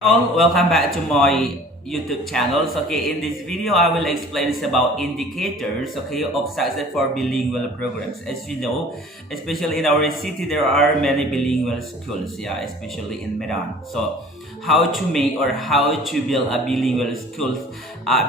All, welcome back to my YouTube channel. So, okay, in this video, I will explain about indicators, okay, of success for bilingual programs. As you know, especially in our city, there are many bilingual schools, yeah, especially in Medan. So, how to make or how to build a bilingual school?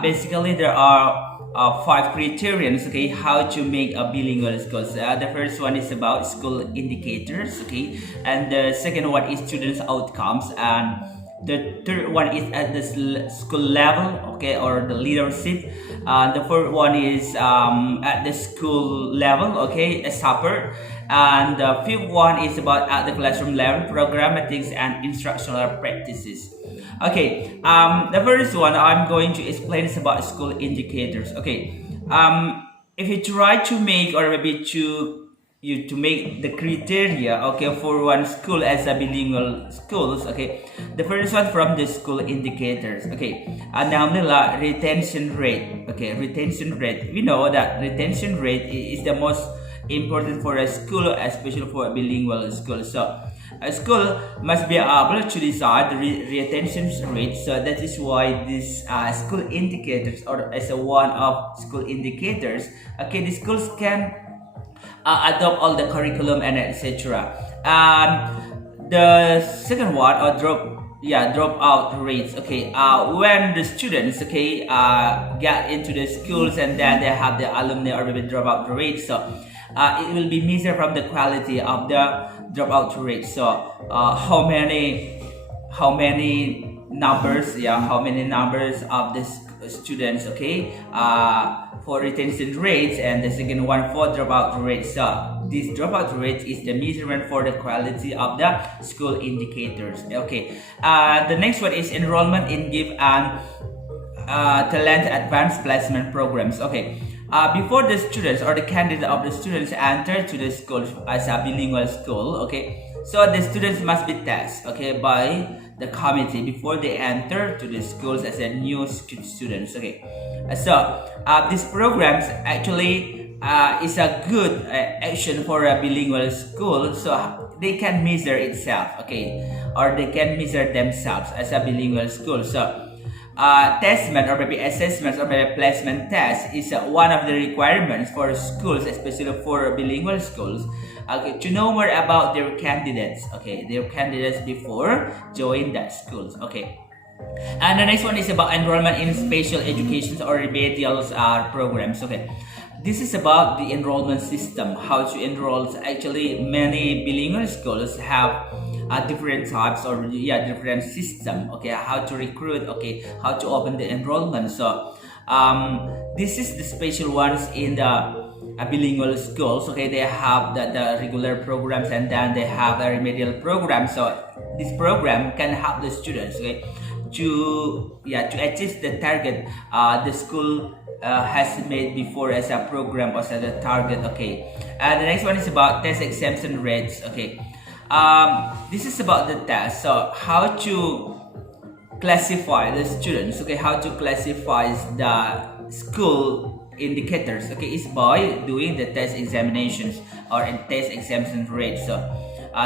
Basically, there are five criterions, okay, how to make a bilingual school. The first one is about school indicators, okay, and the second one is students outcomes, and the third one is at the school level, okay, or the leadership. The fourth one is at the school level, okay, a supper. And the fifth one is about at the classroom level, programmatics and instructional practices. Okay, the first one I'm going to explain is about school indicators. Okay, if you try to make or maybe to make the criteria, okay, for one school as a bilingual schools, okay, the first one from the school indicators, okay, namely retention rate. Okay, retention rate, we know that retention rate is the most important for a school, especially for a bilingual school. So a school must be able to decide the retention rate. So that is why this school indicators, or as a one of school indicators, okay, the schools can adopt all the curriculum and etc. And the second one, or dropout rates. Okay, when the students, okay, get into the schools and then they have the alumni or maybe dropout rate. So it will be measured from the quality of the dropout rate. So how many numbers, how many numbers of the students, okay, for retention rates, and the second one for dropout rate. So this dropout rate is the measurement for the quality of the school indicators. Okay, the next one is enrollment in give and talent advanced placement programs. Okay, before the students or the candidate of the students enter to the school as a bilingual school, okay, so the students must be tested, okay, by the committee before they enter to the schools as a new students. Okay, so these programs actually is a good action for a bilingual school, so they can measure itself, okay, or they can measure themselves as a bilingual school. So testament or maybe assessments or maybe placement test is one of the requirements for schools, especially for bilingual schools, okay, to know more about their candidates, okay, their candidates before join that schools. Okay, and the next one is about enrollment in special education or remedial programs. Okay, this is about the enrollment system, how to enroll. Actually, many bilingual schools have different types or different system, okay, how to recruit, okay, how to open the enrollment. So this is the special ones in the bilingual schools, okay. They have the regular programs and then they have a remedial program. So this program can help the students, okay, to achieve the target the school has made before as a program or as a target. Okay, and the next one is about test exemption rates. Okay, this is about the test. So how to classify the students, okay, how to classify the school indicators, okay, is by doing the test examinations or test exemption rates. So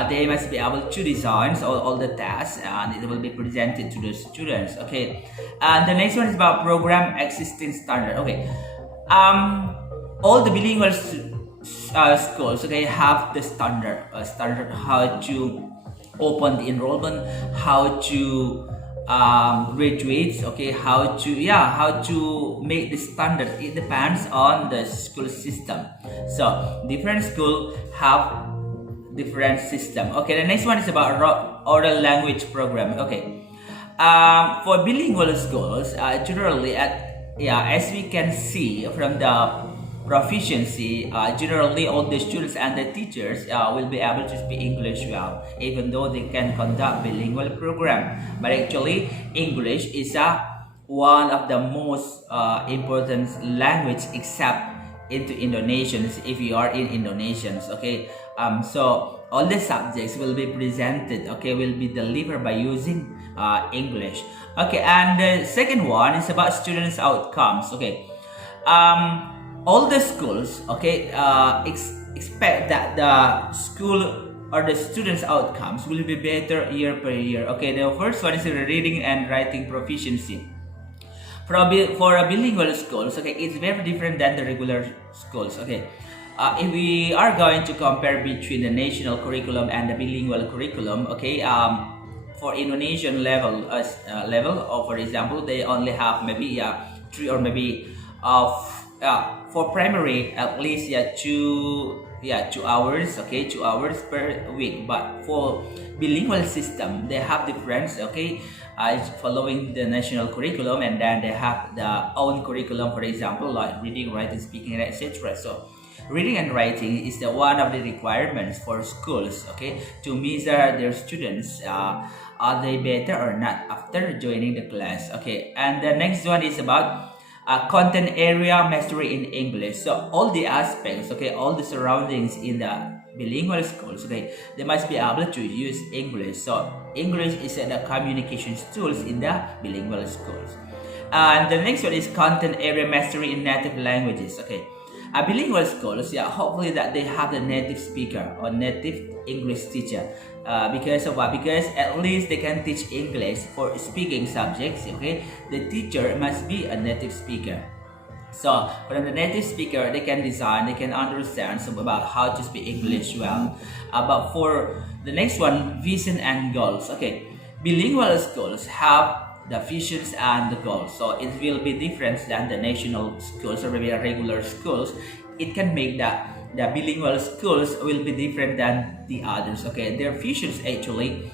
they must be able to design all the tasks and it will be presented to the students. Okay, and the next one is about program existing standard. Okay, all the bilingual schools, okay, have the standard how to open the enrollment, how to graduates, okay, how to make the standard. It depends on the school system. So different school have different system. Okay, the next one is about oral language program. Okay, for bilingual schools, generally as we can see from the proficiency, generally all the students and the teachers will be able to speak English well, even though they can conduct bilingual program. But actually, English is one of the most important language except into Indonesians, if you are in Indonesians. Okay, so all the subjects will be presented, okay, will be delivered by using English. Okay, and the second one is about students outcomes. Okay, all the schools, okay, expect that the school or the students' outcomes will be better year per year. Okay, the first one is the reading and writing proficiency. For a bilingual schools, okay, it's very different than the regular schools. Okay, if we are going to compare between the national curriculum and the bilingual curriculum, okay, for Indonesian level, or for example, they only have maybe 3 or maybe for primary at least 2 hours, okay, 2 hours per week. But for bilingual system, they have difference, okay, following the national curriculum, and then they have their own curriculum, for example, like reading, writing, speaking, and etc. So reading and writing is the one of the requirements for schools, okay, to measure their students, are they better or not after joining the class. Okay, and the next one is about content area mastery in English. So all the aspects, okay, all the surroundings in the bilingual schools, okay, they must be able to use English. So English is the communications tools in the bilingual schools. And the next one is content area mastery in native languages. Okay, bilingual schools, hopefully that they have the native speaker or native English teacher. Because of what? Because at least they can teach English for speaking subjects. Okay, the teacher must be a native speaker. So from the native speaker, they can design, they can understand some about how to speak English well. But for the next one, vision and goals. Okay, bilingual schools have the visions and the goals, so it will be different than the national schools or maybe the regular schools. It can make that the bilingual schools will be different than the others. Okay, their visions actually,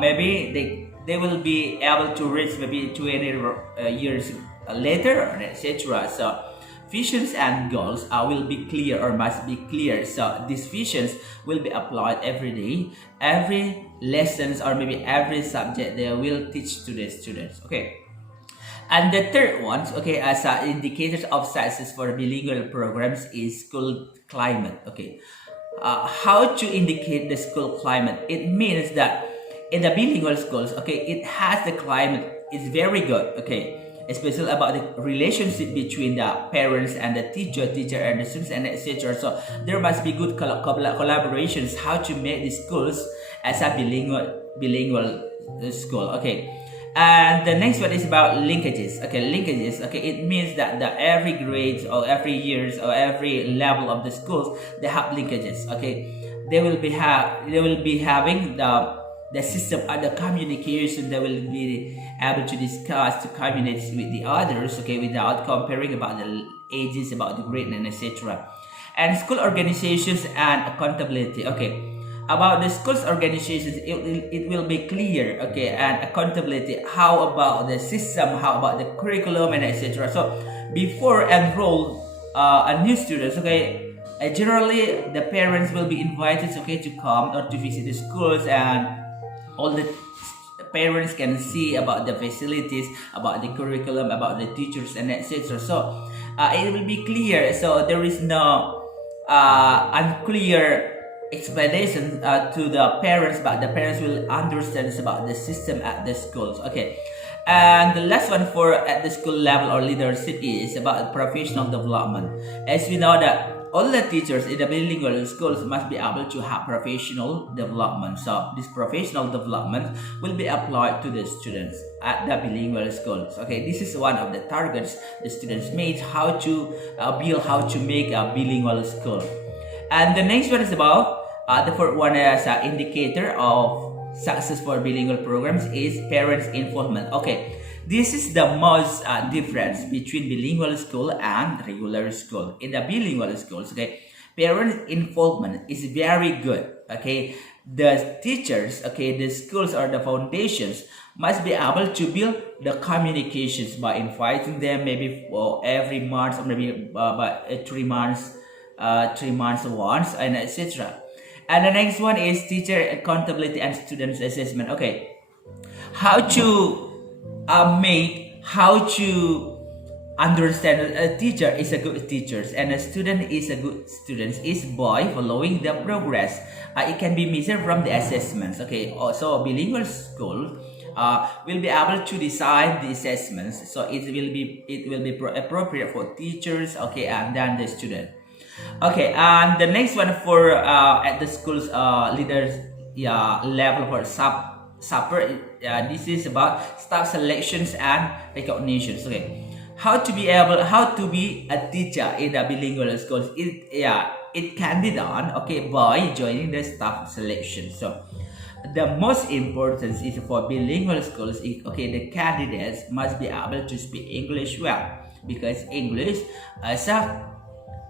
maybe they will be able to reach maybe 20 years later, etc. So visions and goals will be clear or must be clear. So these visions will be applied every day, every lessons, or maybe every subject they will teach to the students. Okay, and the third one, okay, as indicators of success for bilingual programs is school climate. Okay, how to indicate the school climate? It means that in the bilingual schools, okay, it has the climate is very good. Okay, especially about the relationship between the parents and the teacher and the students and etc. So there must be good collaborations how to make the schools as a bilingual school. Okay, and the next one is about linkages. Okay, linkages. Okay, it means that the every grades or every years or every level of the schools they have linkages. Okay, they will be having the system and the communication. They will be able to discuss, to communicate with the others, okay, without comparing about the ages, about the grade, and etc. And school organizations and accountability. Okay, about the schools organizations, it will be clear, okay, and accountability. How about the system? How about the curriculum and etc. So before enroll a new students, okay, generally the parents will be invited, okay, to come or to visit the schools, and all the parents can see about the facilities, about the curriculum, about the teachers, and etc. So it will be clear. So there is no unclear explanation to the parents, but the parents will understand about the system at the schools. Okay, and the last one for at the school level or leadership is about professional development. As we know that all the teachers in the bilingual schools must be able to have professional development. So this professional development will be applied to the students at the bilingual schools. Okay, this is one of the targets the students made, how to build, how to make a bilingual school. And the next one is about the fourth one as an indicator of success for bilingual programs is parents' involvement. Okay, this is the most difference between bilingual school and regular school. In the bilingual schools, okay, parents' involvement is very good. Okay, the teachers, okay, the schools or the foundations must be able to build the communications by inviting them maybe for every month or maybe by 3 months, 3 months once, and etc. And the next one is teacher accountability and students assessment. Okay, how to how to understand a teacher is a good teacher and a student is a good student is by following the progress. It can be measured from the assessments. Okay, also bilingual school will be able to decide the assessments, so it will be appropriate for teachers, okay, and then the student. Okay, and the next one for at the school's leaders level for supper. This is about staff selections and recognitions. Okay, how to be a teacher in a bilingual schools. It can be done, okay, by joining the staff selection. So the most important is for bilingual schools. Okay, the candidates must be able to speak English well, because English is a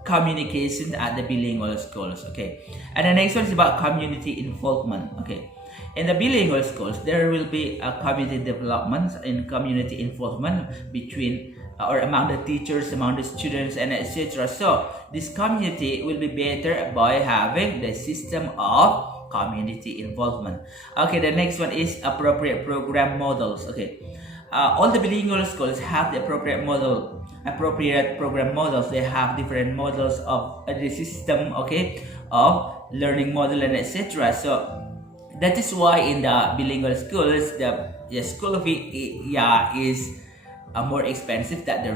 communication at the bilingual schools. Okay, and the next one is about community involvement. Okay, in the bilingual schools there will be a community development and community involvement between or among the teachers, among the students, and etc. So this community will be better by having the system of community involvement. Okay, the next one is appropriate program models. Okay, all the bilingual schools have the appropriate program models. They have different models of the system, okay, of learning model and etc. So that is why in the bilingual schools the school fee is more expensive than the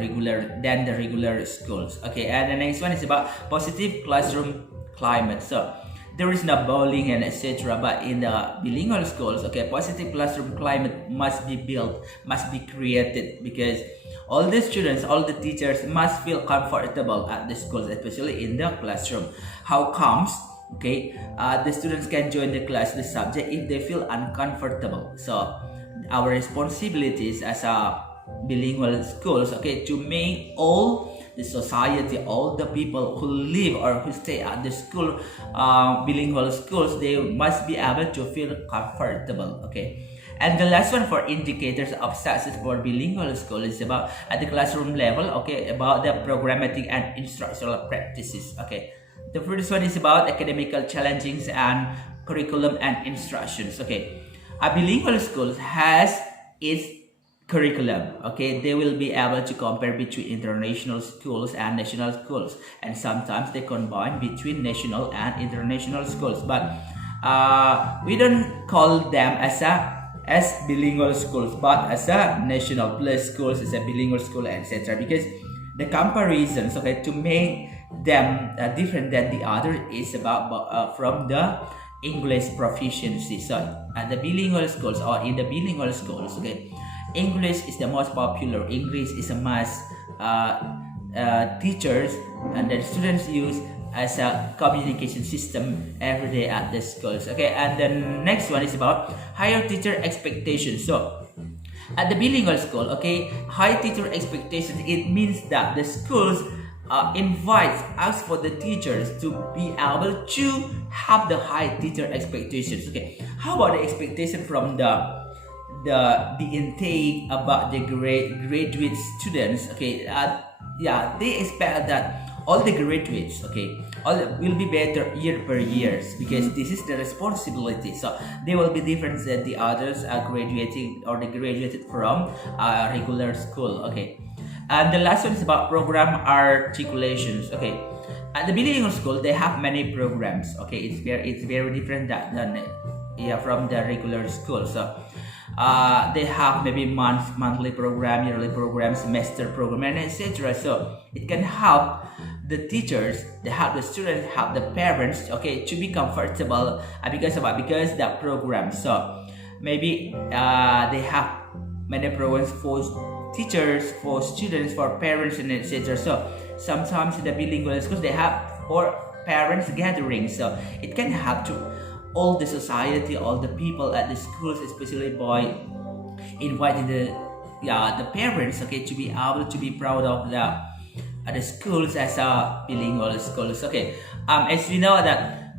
regular schools. Okay, and the next one is about positive classroom climate. So there is no bullying and etc. But in the bilingual schools, okay, positive classroom climate must be built, must be created, because all the students, all the teachers must feel comfortable at the schools, especially in the classroom. How comes? Okay, the students can join the class, the subject, if they feel uncomfortable. So our responsibilities as a bilingual schools, okay, to make all the society, all the people who live or who stay at the school, bilingual schools, they must be able to feel comfortable. Okay, and the last one for indicators of success for bilingual school is about at the classroom level, okay, about the programmatic and instructional practices. Okay, the first one is about academical challenges and curriculum and instructions. Okay, a bilingual school has its curriculum. Okay, they will be able to compare between international schools and national schools, and sometimes they combine between national and international schools, but we don't call them as bilingual schools, but as a national plus schools, as a bilingual school, etc. Because the comparisons, okay, to make them different than the other is about from the English proficiency. So at the bilingual schools or in the bilingual schools, okay, English is the most popular. English is a must. Teachers and the students use as a communication system every day at the schools. Okay, and the next one is about higher teacher expectations. So at the bilingual school, okay, high teacher expectations, it means that the schools ask for the teachers to be able to have the high teacher expectations. Okay, how about the expectation from the intake about the graduate students? Okay, they expect that all the graduates, okay, all will be better year per year, because this is the responsibility. So they will be different than the others are graduating or they graduated from a regular school. Okay, and the last one is about program articulations. Okay, at the bilingual school they have many programs. Okay, it's very different than from the regular school. So they have maybe monthly program, yearly program, semester program, and etc. So it can help the teachers, they help the students, help the parents, okay, to be comfortable because of what? Because that program. So maybe they have many programs for teachers, for students, for parents, and etc. So sometimes in the bilingual schools they have for parents gatherings. So it can help to all the society, all the people at the schools, especially by inviting the parents, okay, to be able to be proud of the schools as a bilingual schools. Okay, as we know that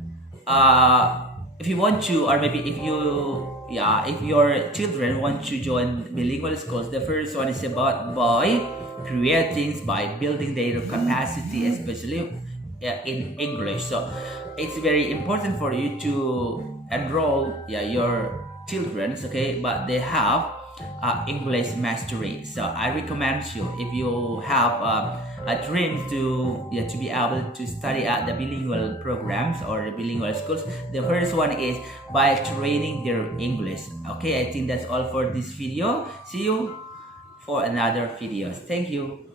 if you want to, or maybe if your children want to join bilingual schools, the first one is about by creating, by building their capacity, especially in English. So it's very important for you to enroll your children, okay, but they have English mastery. So I recommend you, if you have a dream to be able to study at the bilingual programs or the bilingual schools, the first one is by training their English. Okay, I think that's all for this video. See you for another videos. Thank you.